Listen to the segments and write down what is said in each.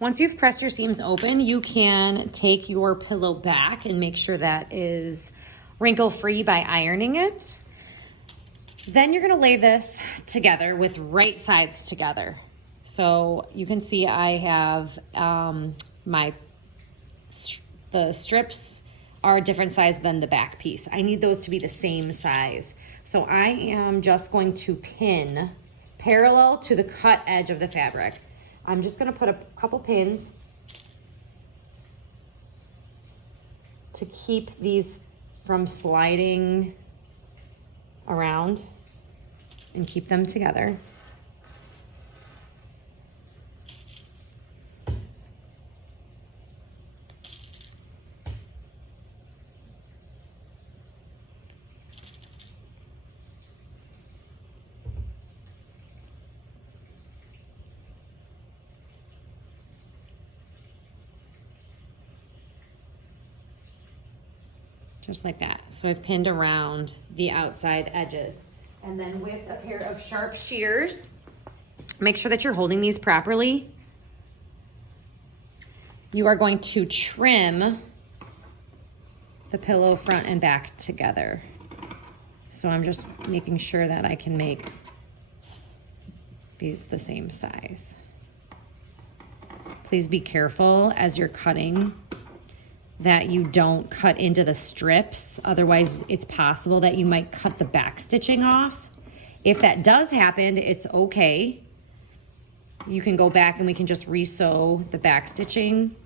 Once you've pressed your seams open, you can take your pillow back and make sure that is wrinkle-free by ironing it. Then you're gonna lay this together with right sides together. So you can see I have the strips are a different size than the back piece. I need those to be the same size. So I am just going to pin parallel to the cut edge of the fabric. I'm just gonna put a couple pins to keep these from sliding around and keep them together. Just like that. So I've pinned around the outside edges. And then with a pair of sharp shears, make sure that you're holding these properly. You are going to trim the pillow front and back together. So I'm just making sure that I can make these the same size. Please be careful as you're cutting that you don't cut into the strips. Otherwise, it's possible that you might cut the back stitching off. If that does happen, it's okay. You can go back and we can just re-sew the back stitching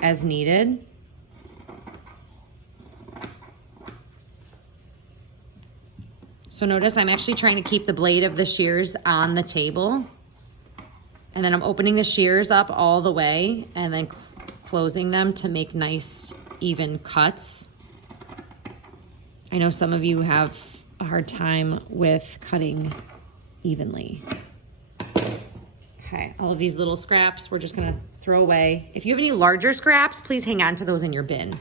as needed. So notice I'm actually trying to keep the blade of the shears on the table. And then I'm opening the shears up all the way and then closing them to make nice, even cuts. I know some of you have a hard time with cutting evenly. Okay, all of these little scraps we're just gonna throw away. If you have any larger scraps, please hang on to those in your bin.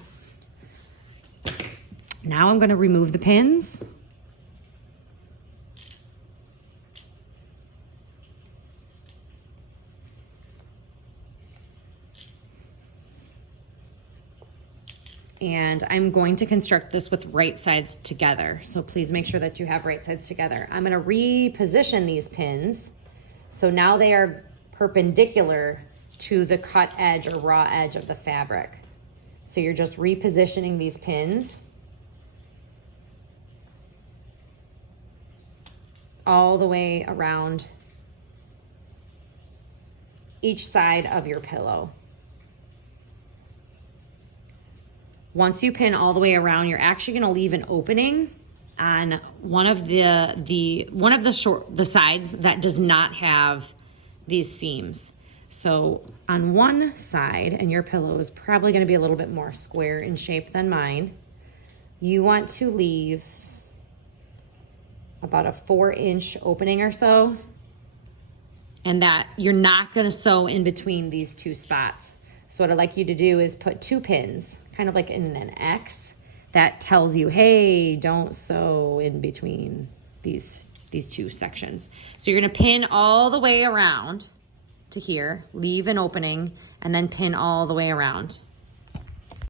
Now I'm gonna remove the pins. And I'm going to construct this with right sides together. So please make sure that you have right sides together. I'm gonna reposition these pins. So now they are perpendicular to the cut edge or raw edge of the fabric. So you're just repositioning these pins all the way around each side of your pillow. Once you pin all the way around, you're actually going to leave an opening on one of the sides that does not have these seams. So on one side, and your pillow is probably going to be a little bit more square in shape than mine, you want to leave about a 4-inch opening or so, and that you're not going to sew in between these two spots. So what I'd like you to do is put 2 pins, kind of like in an X, that tells you, hey, don't sew in between these 2 sections. So you're gonna pin all the way around to here, leave an opening, and then pin all the way around.